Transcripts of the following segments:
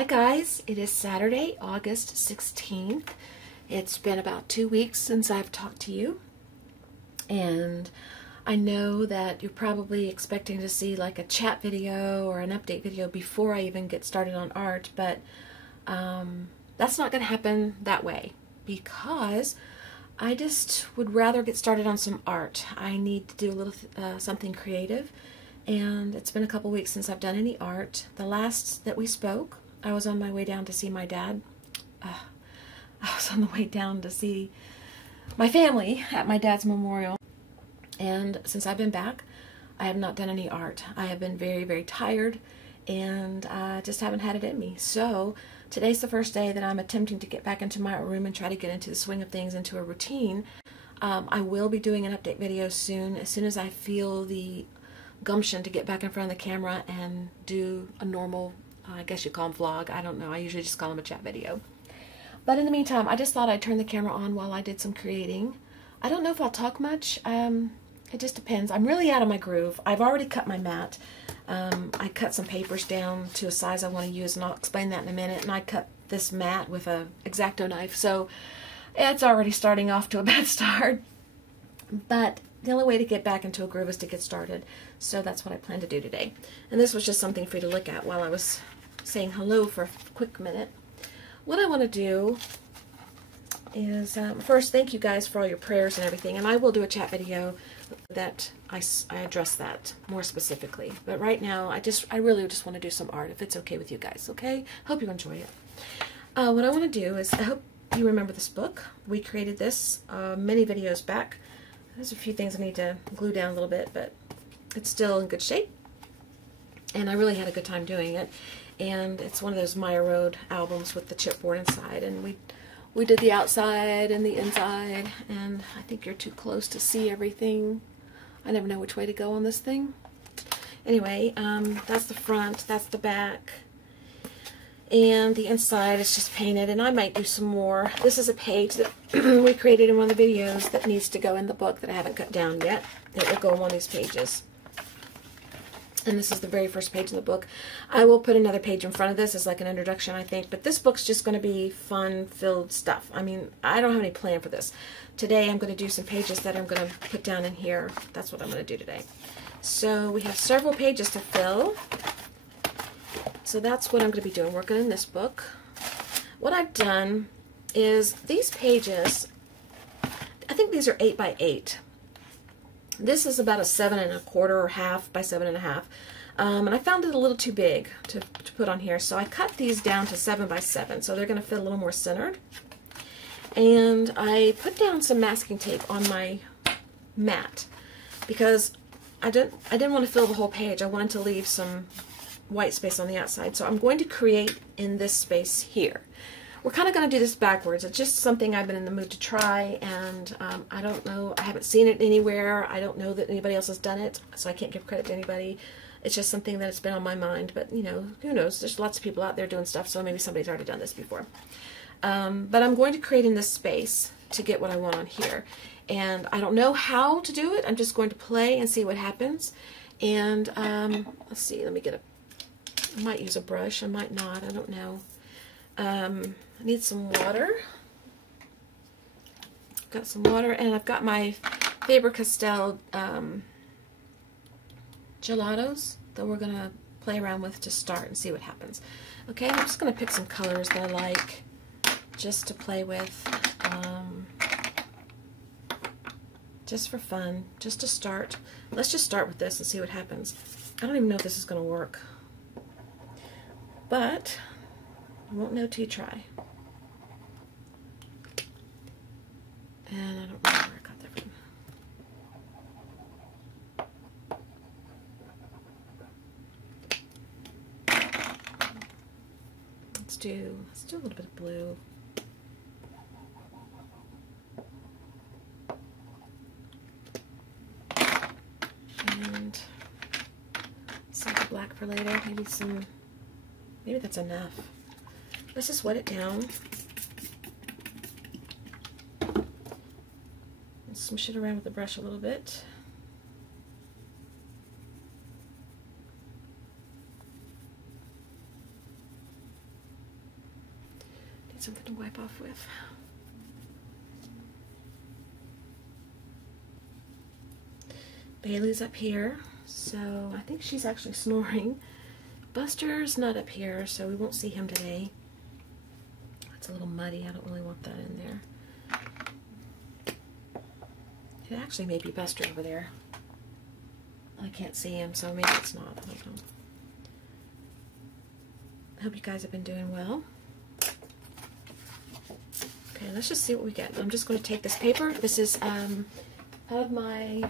Hi guys, it is Saturday, August 16th. It's been about 2 weeks since I've talked to you, and I know that you're probably expecting to see like a chat video or an update video before I even get started on art, but that's not going to happen that way because I just would rather get started on some art. I need to do a little something creative, and it's been a couple weeks since I've done any art. The last that we spoke, I was on my way down to see my dad. I was on the way down to see my family at my dad's memorial. And since I've been back, I have not done any art. I have been very, very tired, and I just haven't had it in me. So today's the first day that I'm attempting to get back into my room and try to get into the swing of things, into a routine. I will be doing an update video soon, as soon as I feel the gumption to get back in front of the camera and do a normal, I guess you call them vlog. I don't know. I usually just call them a chat video. But in the meantime, I just thought I'd turn the camera on while I did some creating. I don't know if I'll talk much. It just depends. I'm really out of my groove. I've already cut my mat. I cut some papers down to a size I want to use, and I'll explain that in a minute. And I cut this mat with a X-Acto knife, so it's already starting off to a bad start. But the only way to get back into a groove is to get started. So that's what I plan to do today. And this was just something for you to look at while I was saying hello for a quick minute. What I want to do is, first, thank you guys for all your prayers and everything. And I will do a chat video that I address that more specifically. But right now, I really just want to do some art, if it's okay with you guys, okay? Hope you enjoy it. What I want to do is, I hope you remember this book. We created this many videos back. There's a few things I need to glue down a little bit, but it's still in good shape. And I really had a good time doing it. And it's one of those Maya Road albums with the chipboard inside. And we did the outside and the inside. And I think you're too close to see everything. I never know which way to go on this thing. Anyway, that's the front, that's the back. And the inside is just painted, and I might do some more. This is a page that we created in one of the videos that needs to go in the book that I haven't cut down yet. It will go on one of these pages. And this is the very first page in the book. I will put another page in front of this as like an introduction, I think. But this book's just going to be fun-filled stuff. I mean, I don't have any plan for this. Today I'm going to do some pages that I'm going to put down in here. That's what I'm going to do today. So we have several pages to fill. So that's what I'm going to be doing, working in this book. What I've done is these pages, I think these are 8 by 8. This is about a 7 1/4 or half by 7 1/2. And I found it a little too big to put on here, so I cut these down to 7 by 7, so they're going to fit a little more centered. And I put down some masking tape on my mat because I didn't want to fill the whole page. I wanted to leave some white space on the outside, so I'm going to create in this space here. We're kind of going to do this backwards. It's just something I've been in the mood to try, and I don't know, I haven't seen it anywhere. I don't know that anybody else has done it, so I can't give credit to anybody. It's just something that's been on my mind, but you know, who knows? There's lots of people out there doing stuff, so maybe somebody's already done this before. But I'm going to create in this space to get what I want on here, and I don't know how to do it. I'm just going to play and see what happens. And let's see, let me get a, I might use a brush, I might not, I don't know. I need some water. Got some water, and I've got my Faber-Castell gelatos that we're going to play around with to start and see what happens. Okay, I'm just going to pick some colors that I like just to play with, just for fun, just to start. Let's just start with this and see what happens. I don't even know if this is going to work, but I won't know till you try. And I don't know where I got that from. Let's do a little bit of blue. And save the black for later. Maybe that's enough. Let's just wet it down. And smush it around with the brush a little bit. Need something to wipe off with. Bailey's up here, so I think she's actually snoring. Buster's not up here, so we won't see him today. It's a little muddy. I don't really want that in there. It actually may be Buster over there. I can't see him, so maybe it's not. I don't know. I hope you guys have been doing well. Okay, let's just see what we get. I'm just going to take this paper. This is of my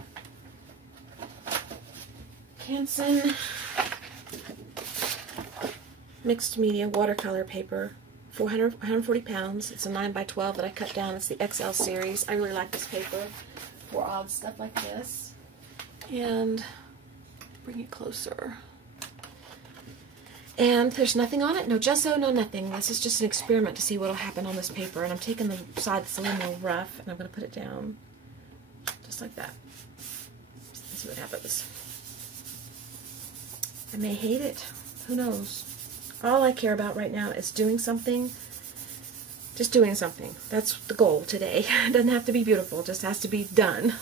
Canson mixed media watercolor paper, 140 pounds. It's a 9x12 that I cut down. It's the XL series. I really like this paper for odd stuff like this. And bring it closer. And there's nothing on it, no gesso, no nothing. This is just an experiment to see what will happen on this paper. And I'm taking the side that's a little more rough, and I'm going to put it down just like that. See what happens. I may hate it. Who knows? All I care about right now is doing something. Just doing something. That's the goal today. It doesn't have to be beautiful. It just has to be done.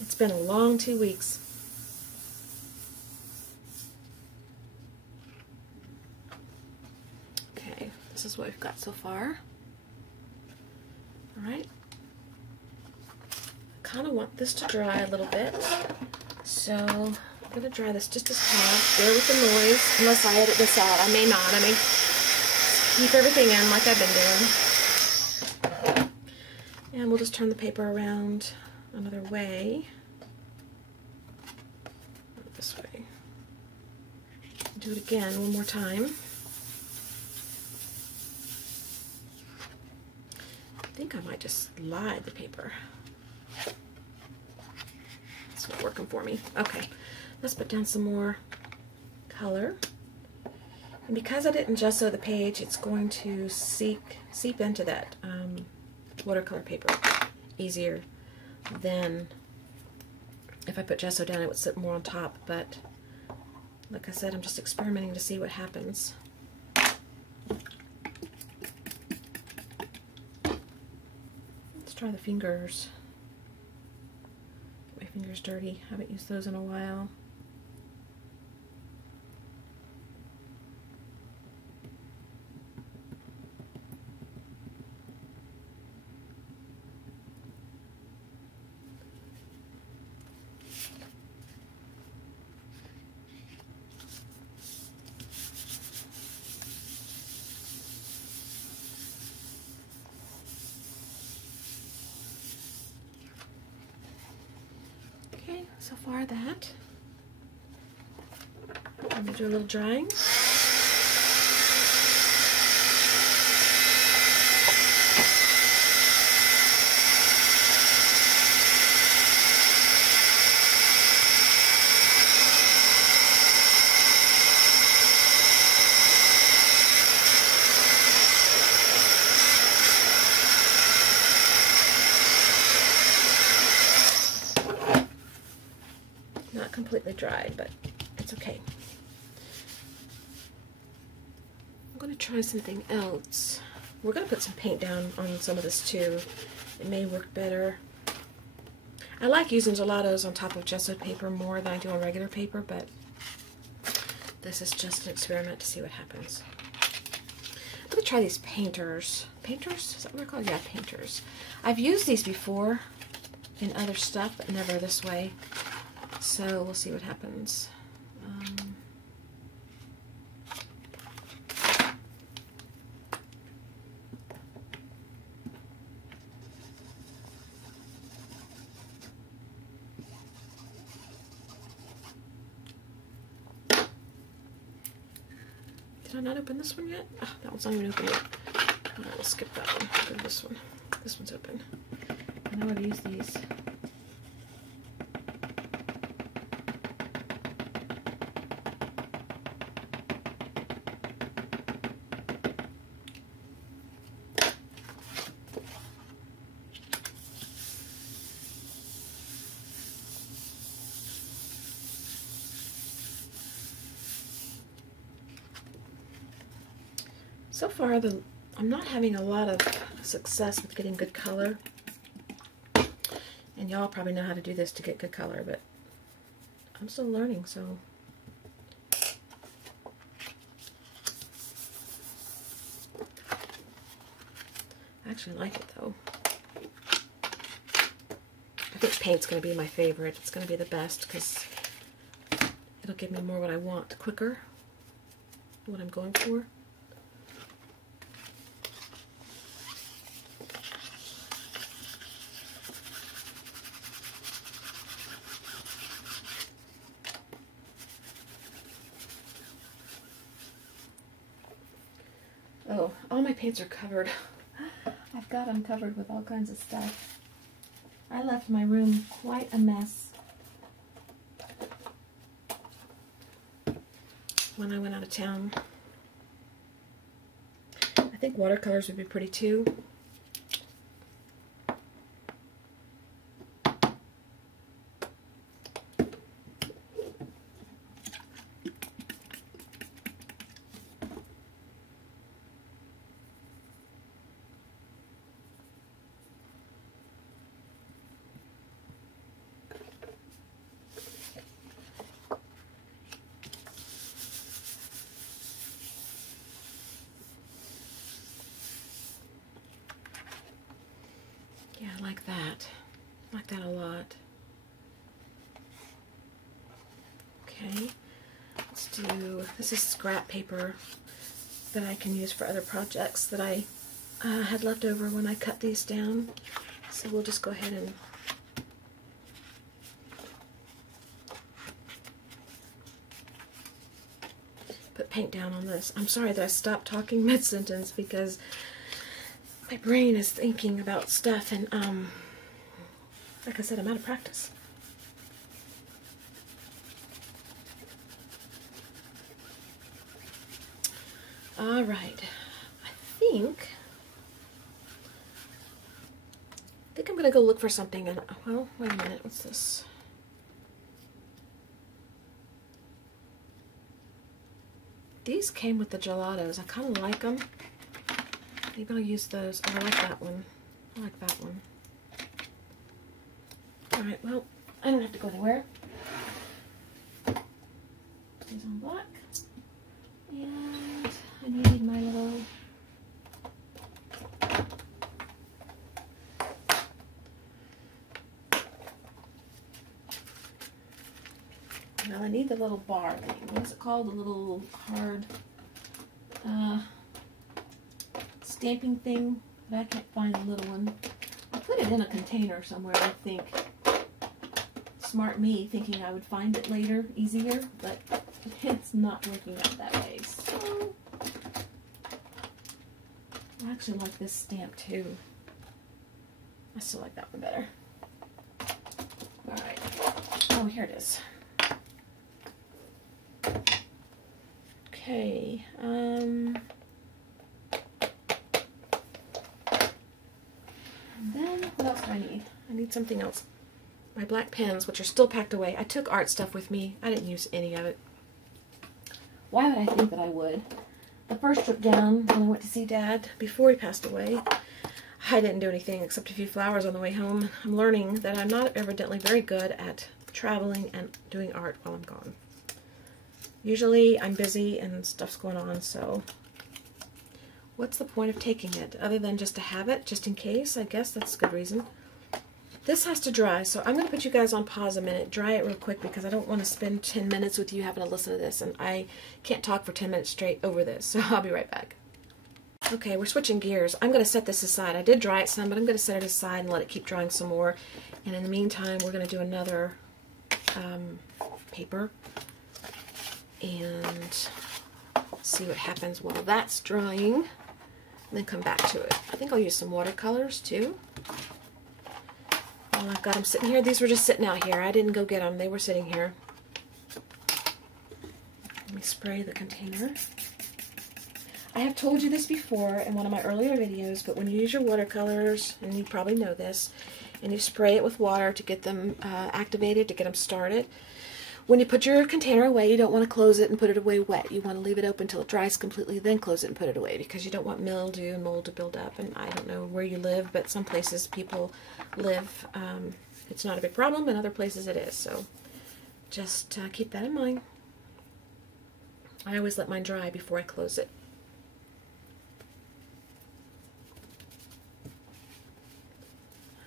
It's been a long 2 weeks. Okay, this is what we've got so far. Alright. I kind of want this to dry a little bit. So I'm going to dry this just a tad. Bear with the noise, unless I edit this out. I may not. I may keep everything in like I've been doing. And we'll just turn the paper around another way. This way. Do it again one more time. I think I might just slide the paper. It's not working for me. Okay. Let's put down some more color. And because I didn't gesso the page, it's going to seep into that watercolor paper easier than if I put gesso down. It would sit more on top, but like I said, I'm just experimenting to see what happens. Let's try the fingers. Get my fingers dirty. Haven't used those in a while. Okay, so far that. I'm going to do a little drying. Not completely dried, but it's okay. I'm going to try something else. We're going to put some paint down on some of this too. It may work better. I like using gelatos on top of gessoed paper more than I do on regular paper, but this is just an experiment to see what happens. I'm going to try these painters. Painters? Is that what they're called? Yeah, painters. I've used these before in other stuff, but never this way. So we'll see what happens. Did I not open this one yet? Oh, that one's not even open yet. Alright, we'll skip that one. Go to this one. This one's open. I know I've used these. So far, the I'm not having a lot of success with getting good color. And y'all probably know how to do this to get good color, but I'm still learning, so. I actually like it though. I think paint's going to be my favorite. It's going to be the best because it'll give me more what I want quicker, what I'm going for. Oh, all my paints are covered. I've got them covered with all kinds of stuff. I left my room quite a mess when I went out of town. I think watercolors would be pretty too. Yeah, I like that. I like that a lot. Okay, let's do, this is scrap paper that I can use for other projects that I had left over when I cut these down. So we'll just go ahead and put paint down on this. I'm sorry that I stopped talking mid-sentence because my brain is thinking about stuff, and like I said, I'm out of practice. All right, I think I'm gonna go look for something. And well, wait a minute, what's this? These came with the gelatos. I kind of like them. Maybe I'll use those. Oh, I like that one. I like that one. Alright, well, I don't have to go anywhere. These on black. And I need my little now I need the little bar thing. What is it called? The little hard stamping thing, but I can't find the little one. I put it in a container somewhere, I think. Smart me, thinking I would find it later, easier, but it's not working out that way. So I actually like this stamp too. I still like that one better. Alright. Oh, here it is. Okay. Then, what else do I need? I need something else. My black pens, which are still packed away. I took art stuff with me. I didn't use any of it. Why would I think that I would? The first trip down, when I went to see Dad, before he passed away, I didn't do anything except a few flowers on the way home. I'm learning that I'm not evidently very good at traveling and doing art while I'm gone. Usually I'm busy and stuff's going on, so what's the point of taking it other than just to have it, just in case? I guess that's a good reason. This has to dry, so I'm going to put you guys on pause a minute, dry it real quick because I don't want to spend 10 minutes with you having to listen to this, and I can't talk for 10 minutes straight over this, so I'll be right back. Okay, we're switching gears. I'm going to set this aside. I did dry it some, but I'm going to set it aside and let it keep drying some more. And in the meantime, we're going to do another paper and see what happens while that's drying, and then come back to it. I think I'll use some watercolors too. Well, I've got them sitting here. These were just sitting out here. I didn't go get them. They were sitting here. Let me spray the container. I have told you this before in one of my earlier videos, but when you use your watercolors, and you probably know this, and you spray it with water to get them activated, to get them started, when you put your container away, you don't want to close it and put it away wet. You want to leave it open until it dries completely, then close it and put it away, because you don't want mildew and mold to build up. And I don't know where you live, but some places people live, it's not a big problem, and other places it is. So just keep that in mind. I always let mine dry before I close it.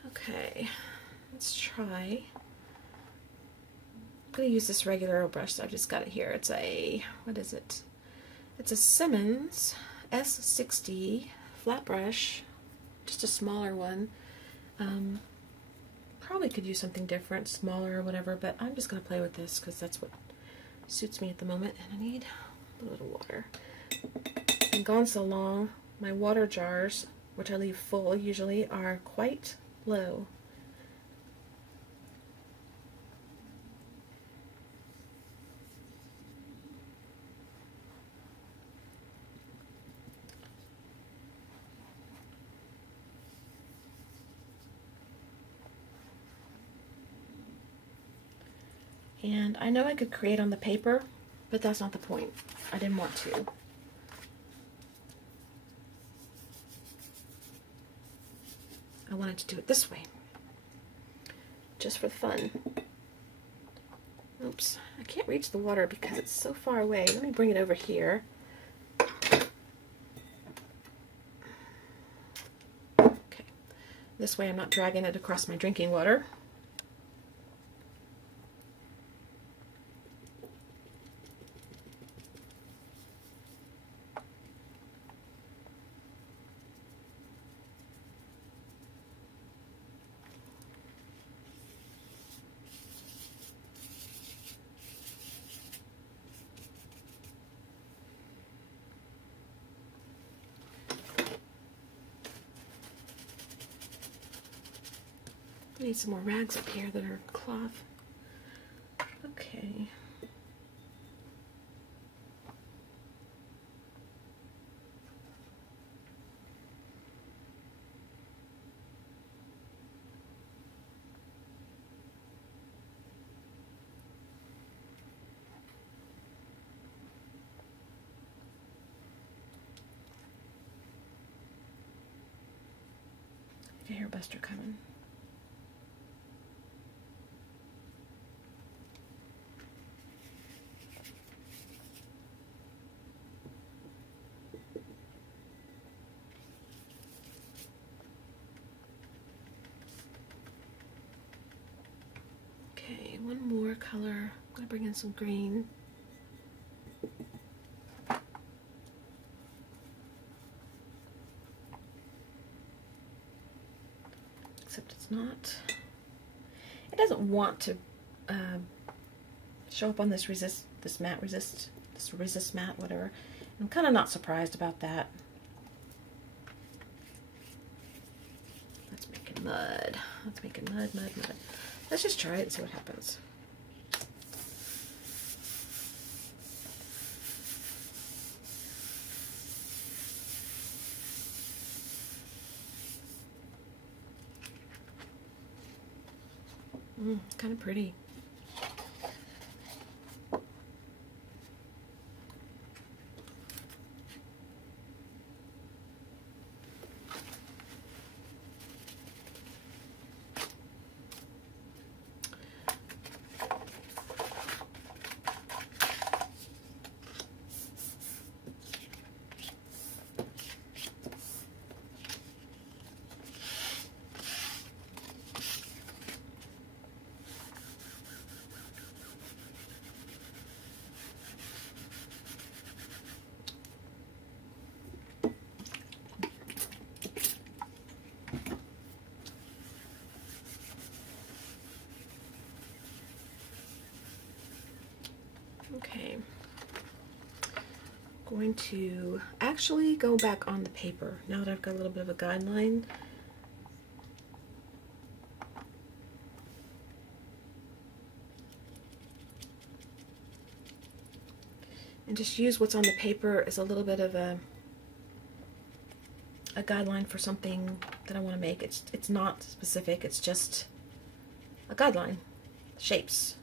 Okay, let's try. I'm going to use this regular brush, so I've just got it here. It's a, what is it? It's a Simmons S60 flat brush, just a smaller one. Probably could use something different, smaller or whatever, but I'm just going to play with this because that's what suits me at the moment. And I need a little water. And gone so long, my water jars, which I leave full usually, are quite low. And I know I could create on the paper, but that's not the point. I didn't want to. I wanted to do it this way, just for fun. Oops, I can't reach the water because it's so far away. Let me bring it over here. Okay, this way I'm not dragging it across my drinking water. I need some more rags up here that are cloth. Okay. I can hear Buster coming. One more color. I'm going to bring in some green. Except it's not. It doesn't want to show up on this matte resist matte, whatever. I'm kind of not surprised about that. Let's make it mud. Let's make it mud, mud, mud. Let's just try it and see what happens. Kind of pretty. Okay, I'm going to actually go back on the paper now that I've got a little bit of a guideline. And just use what's on the paper as a little bit of a guideline for something that I want to make. It's not specific, it's just a guideline, shapes.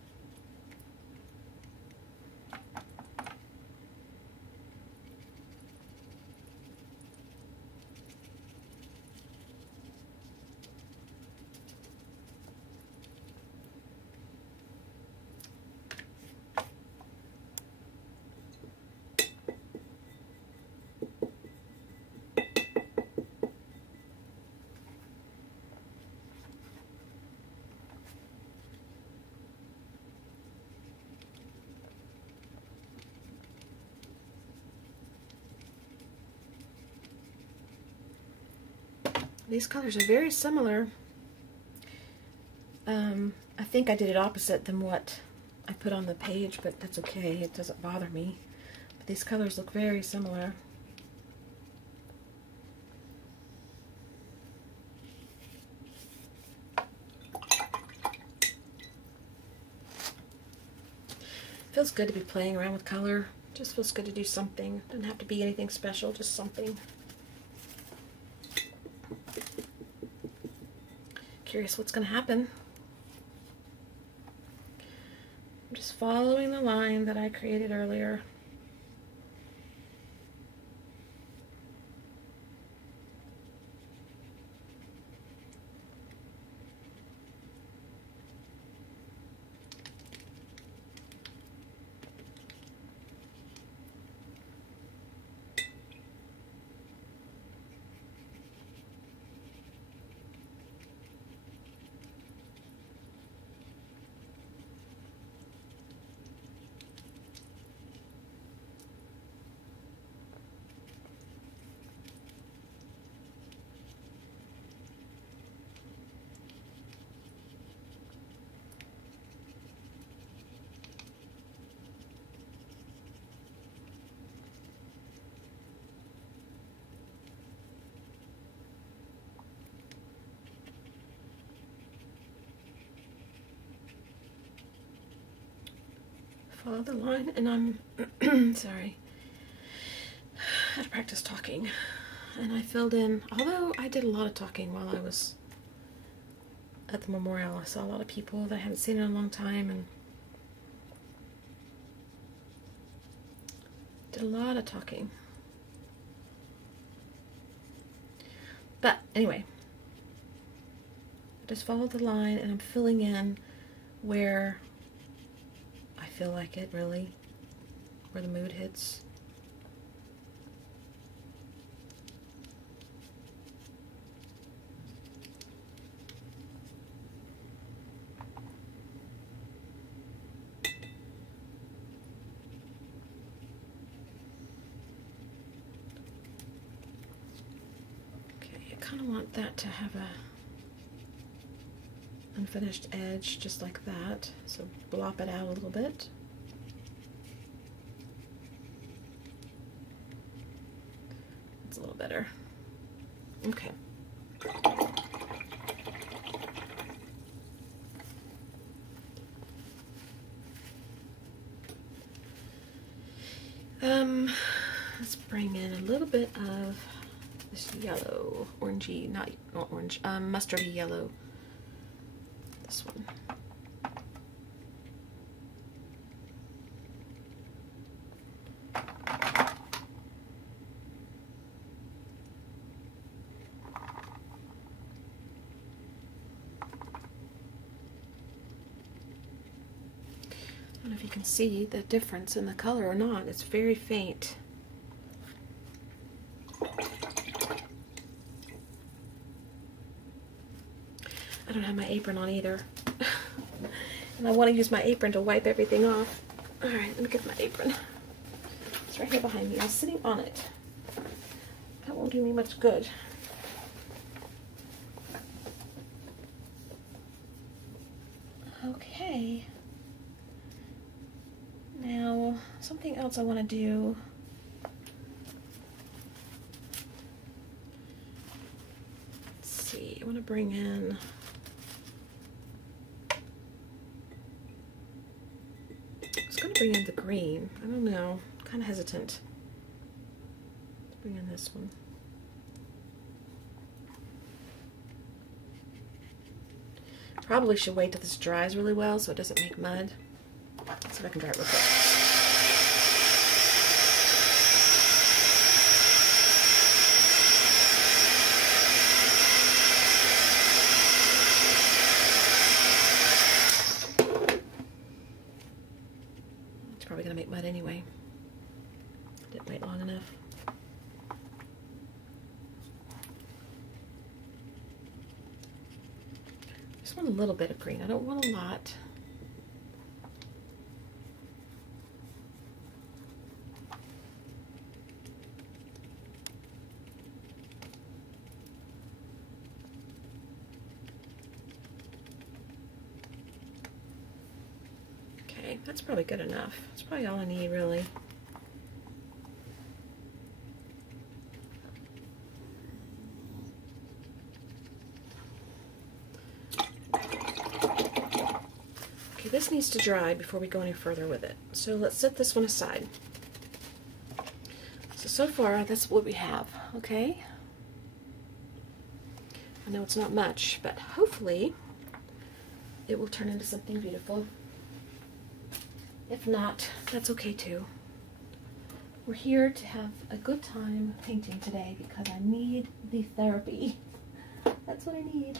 These colors are very similar. I think I did it opposite than what I put on the page, but that's okay. It doesn't bother me. But these colors look very similar. Feels good to be playing around with color. Just feels good to do something. Doesn't have to be anything special, just something. Curious what's going to happen. I'm just following the line that I created earlier. Follow the line, and I'm sorry. I had to practice talking, and I filled in, although I did a lot of talking while I was at the memorial. I saw a lot of people that I haven't seen in a long time, and did a lot of talking. But anyway, I just followed the line, and I'm filling in where I feel like it really, where the mood hits. Okay, I kind of want that to have a unfinished edge just like that, so blop it out a little bit. It's a little better. Okay. Let's bring in a little bit of this yellow, orangey, not orange, mustardy yellow. This one. I don't know if you can see the difference in the color or not. It's very faint. I don't have my apron on either. And I want to use my apron to wipe everything off. Alright, let me get my apron. It's right here behind me. I'm sitting on it. That won't do me much good. Okay. Now, something else I want to do. Let's see, I want to bring in bring in the green. I don't know. I'm kind of hesitant. Let's bring in this one. Probably should wait till this dries really well so it doesn't make mud. Let's see if I can dry it real quick. Probably gonna make mud anyway. Didn't wait long enough. Just want a little bit of green. I don't want a lot. That's probably good enough. That's probably all I need, really. Okay, this needs to dry before we go any further with it. So let's set this one aside. So far, that's what we have, okay? I know it's not much, but hopefully it will turn into something beautiful. If not, that's okay too. We're here to have a good time painting today because I need the therapy. That's what I need.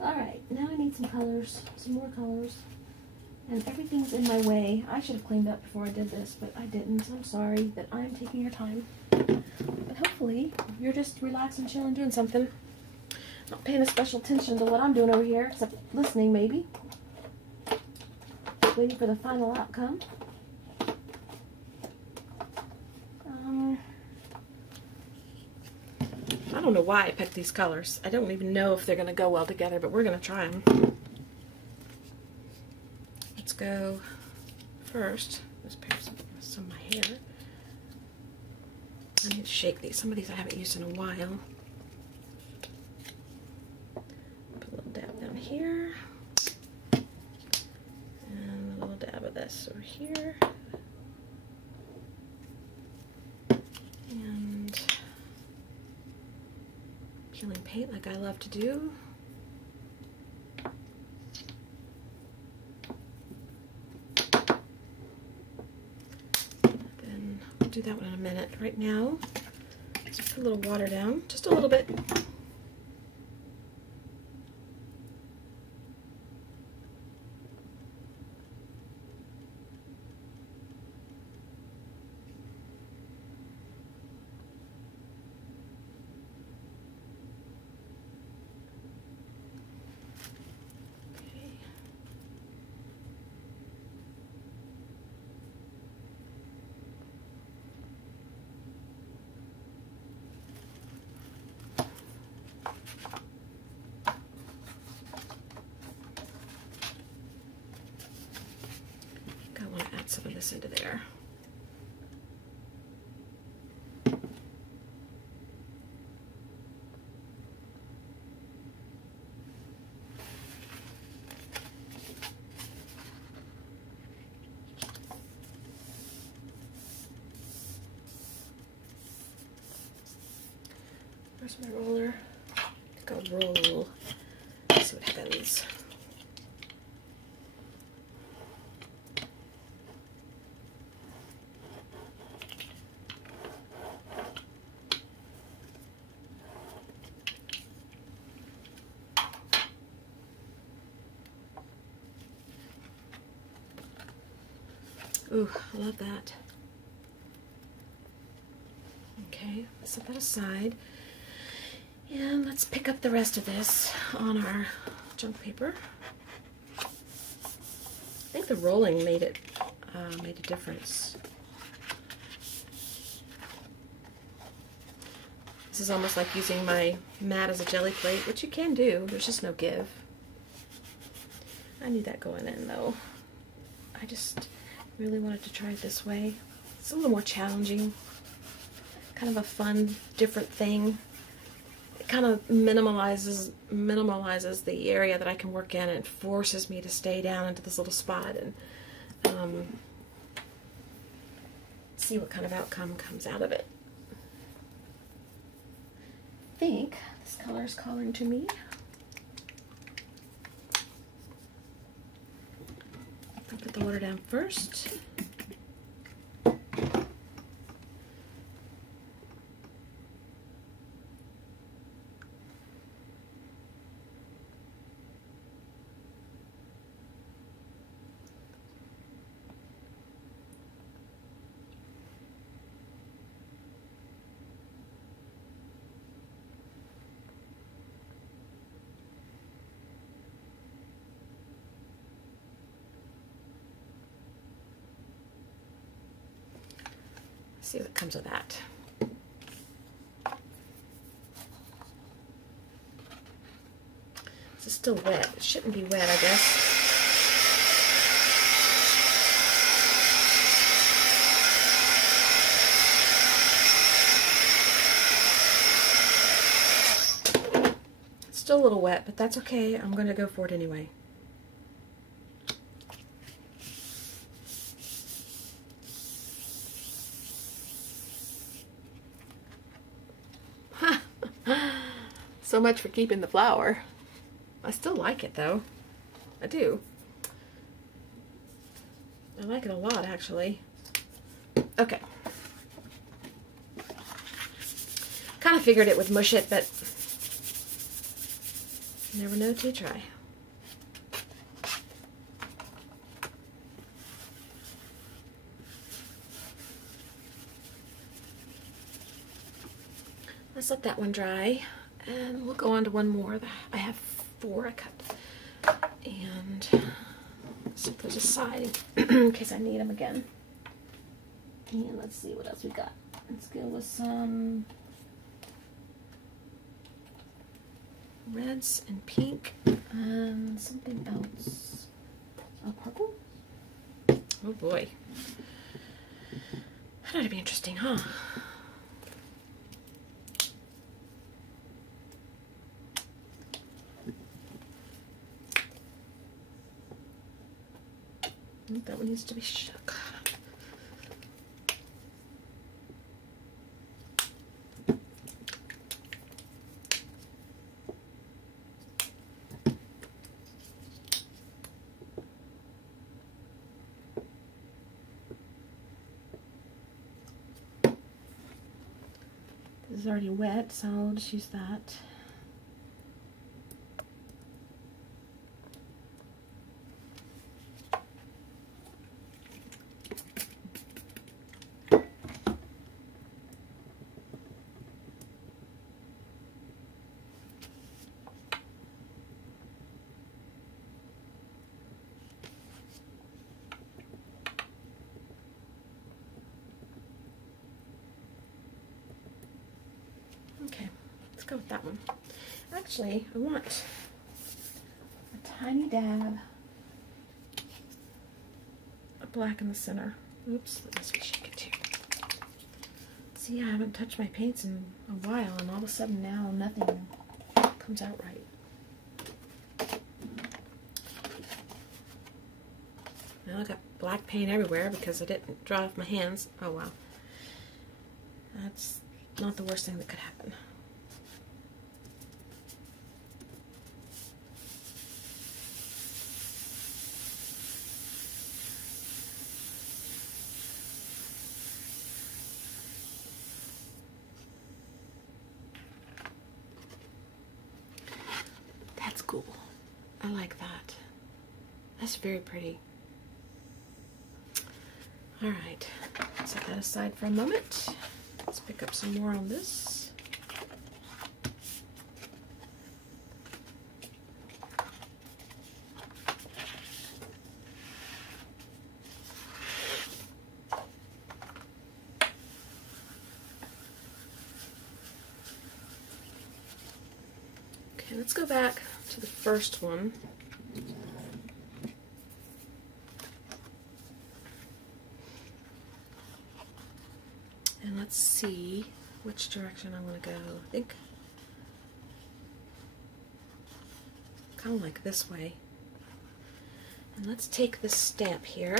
Alright, now I need some colors, some more colors. And everything's in my way. I should have cleaned up before I did this, but I didn't. I'm sorry that I'm taking your time. But hopefully, you're just relaxing, chilling, doing something. Not paying a special attention to what I'm doing over here, except listening, maybe. Waiting for the final outcome. I don't know why I picked these colors. I don't even know if they're going to go well together, but we're going to try them. Let's go first. Let's pair some of my hair. I need to shake these. Some of these I haven't used in a while. Put a little dab down here. And a little dab of this over here. And peeling paint like I love to do. Then we'll do that one in a minute. Right now, let's put a little water down, just a little bit. Some of this into there. Where's my roller? I think I'll roll. See what happens. Ooh, I love that. Okay, let's set that aside. And let's pick up the rest of this on our junk paper. I think the rolling made a difference. This is almost like using my mat as a jelly plate, which you can do. There's just no give. I need that going in though. I just really wanted to try it this way. It's a little more challenging, kind of a fun, different thing. It kind of minimalizes the area that I can work in and forces me to stay down into this little spot and see what kind of outcome comes out of it. I think this color is calling to me. I'll put the water down first. See what comes of that. This is still wet. It shouldn't be wet, I guess. still a little wet, but that's okay. I'm going to go for it anyway. So much for keeping the flour. I still like it though. I do. I like it a lot actually. Okay. Kind of figured it would mush it, but never know till you try. Let's let that one dry, and we'll go on to one more. I have 4 I cut, and set those aside in case I need them again. And let's see what else we got. Let's go with some reds and pink and something else. A purple? Oh boy. That ought to be interesting, huh? That one needs to be shook. This is already wet, so I'll just use that. Okay, let's go with that one. Actually, I want a tiny dab of black in the center. Oops, let me shake it too. See, I haven't touched my paints in a while, and all of a sudden now nothing comes out right. Now I got black paint everywhere because I didn't dry off my hands. Oh wow. That's not the worst thing that could happen. That's cool. I like that. That's very pretty. All right, set that aside for a moment. Let's pick up some more on this. Okay, let's go back to the first one. And let's see which direction I want to go. I think kind of like this way. And let's take this stamp here.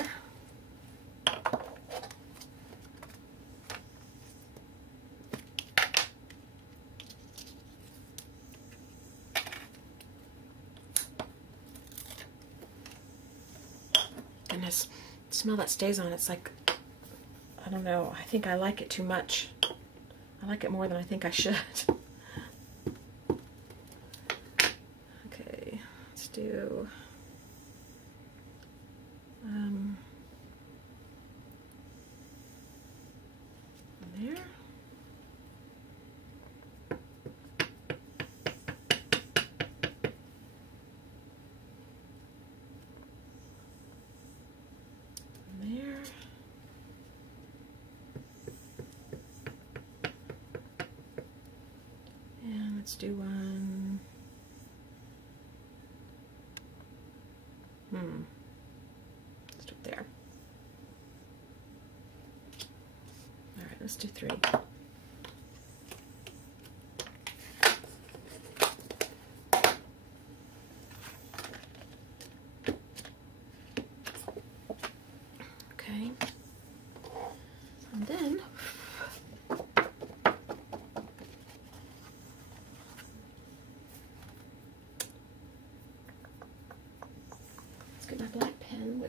And this smell that stays on, it's like, I don't know, I think I like it too much. I like it more than I think I should. Okay, let's do there. There. And let's do one. Let's do it there. All right, let's do 3.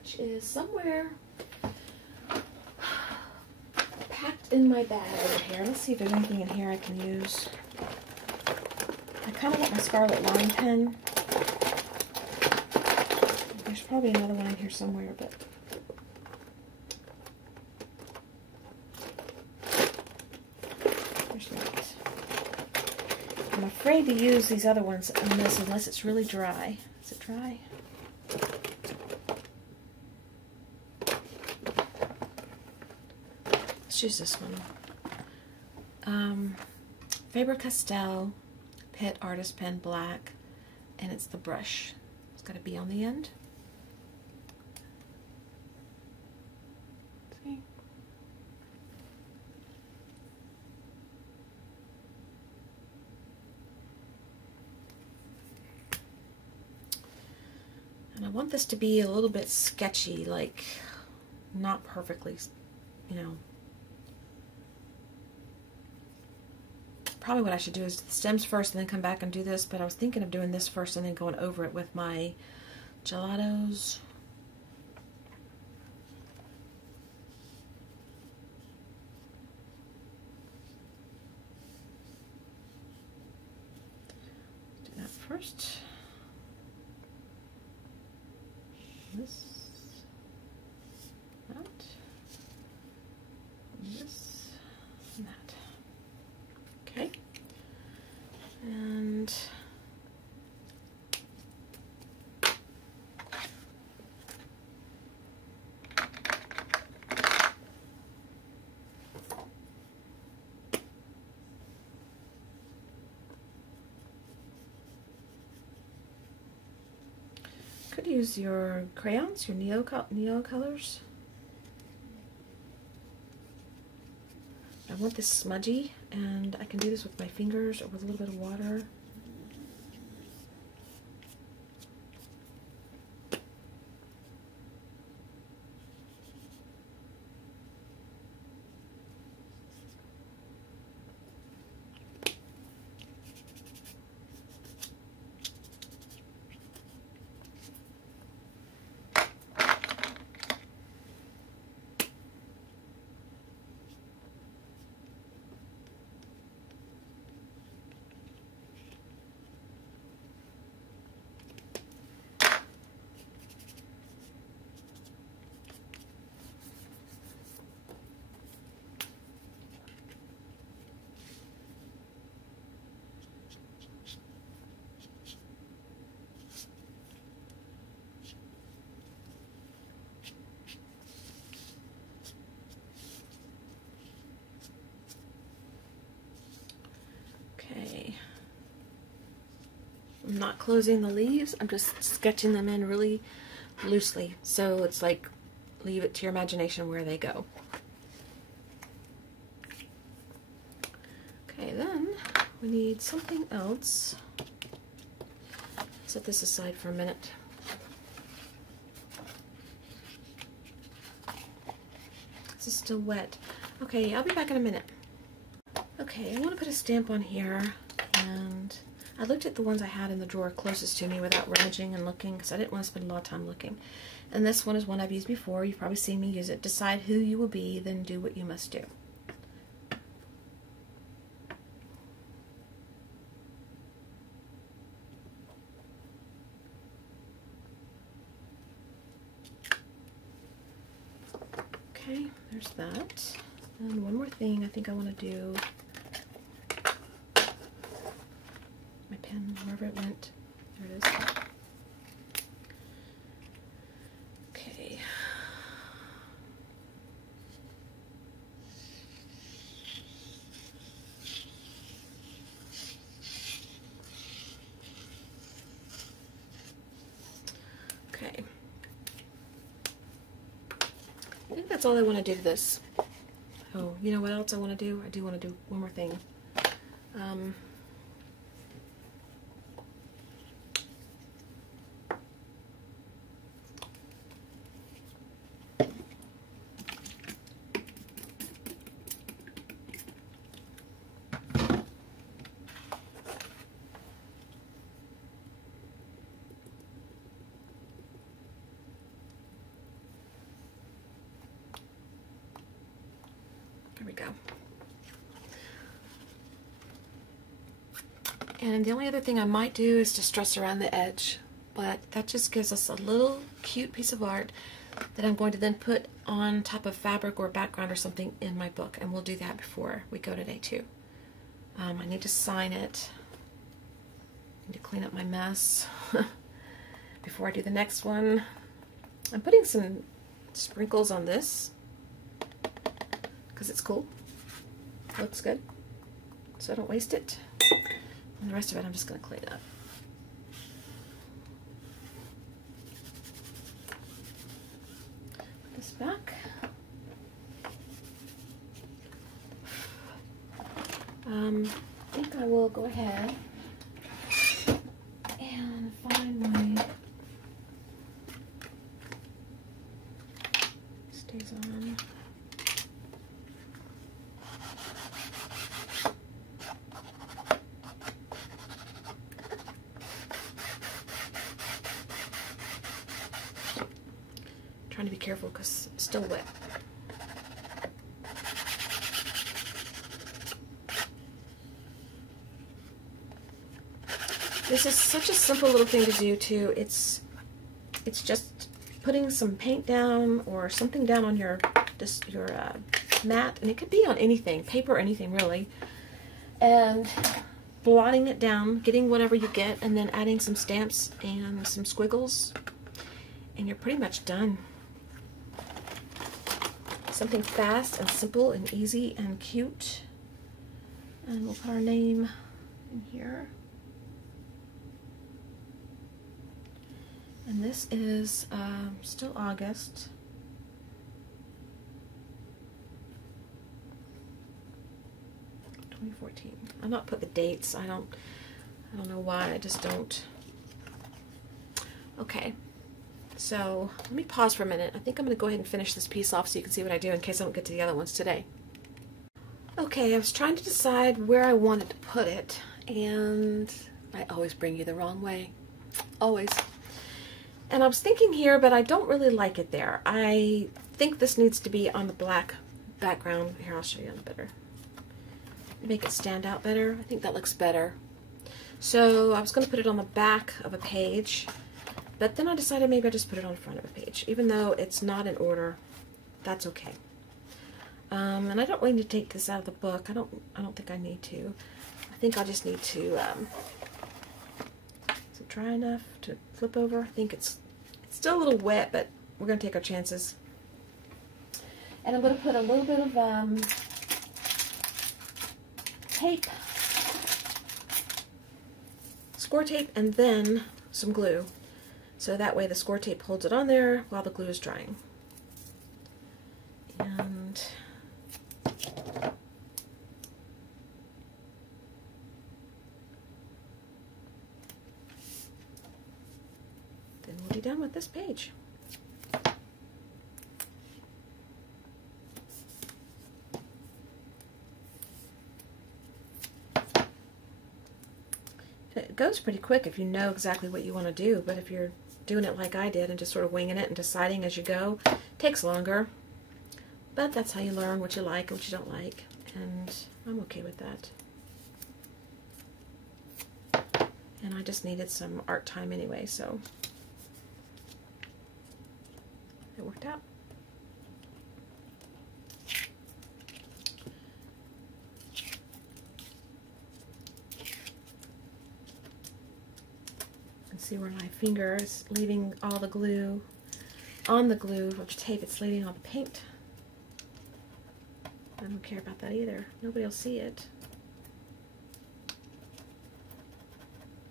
which is somewhere packed in my bag over here. Let's see if there's anything in here I can use. I kind of want my Scarlet Line pen. There's probably another one in here somewhere, but there's not. I'm afraid to use these other ones on this unless it's really dry. Is it dry? Let's use this one. Faber-Castell Pet Artist Pen Black, and it's the brush. It's got a B on the end. See? And I want this to be a little bit sketchy, like not perfectly, you know. Probably what I should do is do the stems first and then come back and do this, but I was thinking of doing this first and then going over it with my gelatos. Do that first. This, that, and this, and that. Okay, and could use your crayons, your Neo colors. I want this smudgy, and I can do this with my fingers or with a little bit of water. I'm not closing the leaves, I'm just sketching them in really loosely. So it's like, leave it to your imagination where they go. Okay, then we need something else. Set this aside for a minute. This is still wet. Okay, I'll be back in a minute. Okay, I want to put a stamp on here, and I looked at the ones I had in the drawer closest to me without rummaging and looking because I didn't want to spend a lot of time looking. And this one is one I've used before. You've probably seen me use it. Decide who you will be, then do what you must do. Okay, there's that. And one more thing I think I want to do. My pen, wherever it went. There it is. Okay. Okay. I think that's all I want to do to this. Oh, you know what else I want to do? I do want to do one more thing. we go. And the only other thing I might do is just dress around the edge, but that just gives us a little cute piece of art that I'm going to then put on top of fabric or background or something in my book, and we'll do that before we go to day 2. I need to sign it. I need to clean up my mess before I do the next one. I'm putting some sprinkles on this because it's cool. Looks good, so I don't waste it. And the rest of it I'm just going to clean up. Put this back. I think I will go ahead and find my stays on. Trying to be careful because it's still wet. This is such a simple little thing to do too. It's just putting some paint down or something down on your mat, and it could be on anything, paper or anything really, and blotting it down, getting whatever you get, and then adding some stamps and some squiggles, and you're pretty much done. Something fast and simple and easy and cute. And we'll put our name in here. And this is still August. (2014). I'll not put the dates. I don't know why. I just don't. Okay. So let me pause for a minute. I think I'm going to go ahead and finish this piece off so you can see what I do in case I don't get to the other ones today. Okay, I was trying to decide where I wanted to put it, and I always bring you the wrong way. Always. And I was thinking here, but I don't really like it there. I think this needs to be on the black background. Here, I'll show you on a better. Make it stand out better. I think that looks better. So I was going to put it on the back of a page, but then I decided maybe I'll just put it on the front of a page. Even though it's not in order, that's okay. And I don't really need to take this out of the book. I don't think I need to. I think I'll just need to, is it dry enough to flip over? I think it's still a little wet, but we're going to take our chances. And I'm going to put a little bit of tape, score tape, and then some glue. So that way the score tape holds it on there while the glue is drying. And then we'll be done with this page. It goes pretty quick if you know exactly what you want to do, but if you're doing it like I did and just sort of winging it and deciding as you go, it takes longer. But that's how you learn what you like and what you don't like, and I'm okay with that. And I just needed some art time anyway, so it worked out. See where my finger is leaving all the glue on the glue, which tape it's leaving all the paint. I don't care about that either. Nobody will see it.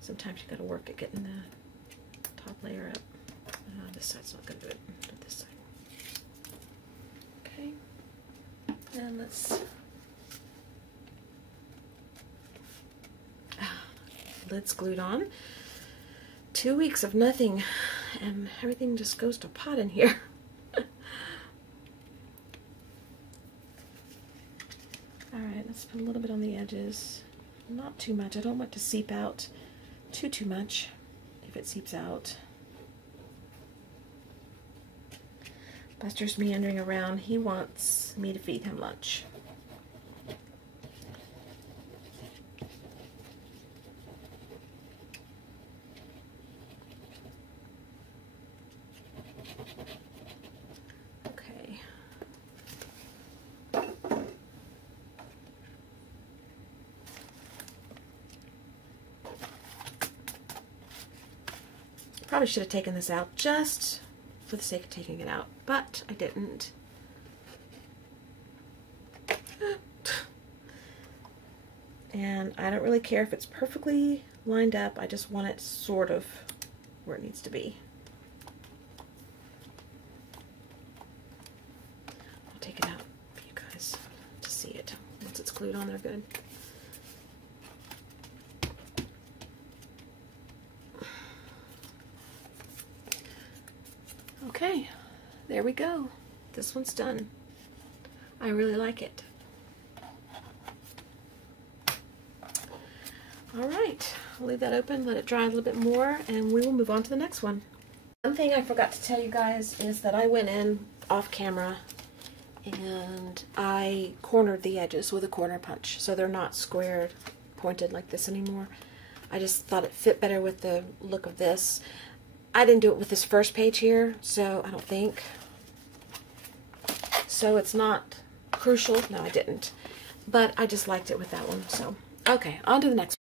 Sometimes you got to work at getting the top layer up. This side's not going to do it. Do this side. Okay. And let's. Lid's glued on. 2 weeks of nothing, and everything just goes to pot in here. Alright, let's put a little bit on the edges. Not too much. I don't want to seep out too much if it seeps out. Buster's meandering around. He wants me to feed him lunch. Probably should have taken this out just for the sake of taking it out, but I didn't. And I don't really care if it's perfectly lined up. I just want it sort of where it needs to be. I'll take it out for you guys to see it. Once it's glued on there good. Okay, there we go. This one's done. I really like it. Alright, I'll leave that open, let it dry a little bit more, and we will move on to the next one. One thing I forgot to tell you guys is that I went in off camera and I cornered the edges with a corner punch, so they're not squared, pointed like this anymore. I just thought it fit better with the look of this. I didn't do it with this first page here, so I don't think. So it's not crucial. No, I didn't. But I just liked it with that one. So, okay, on to the next one.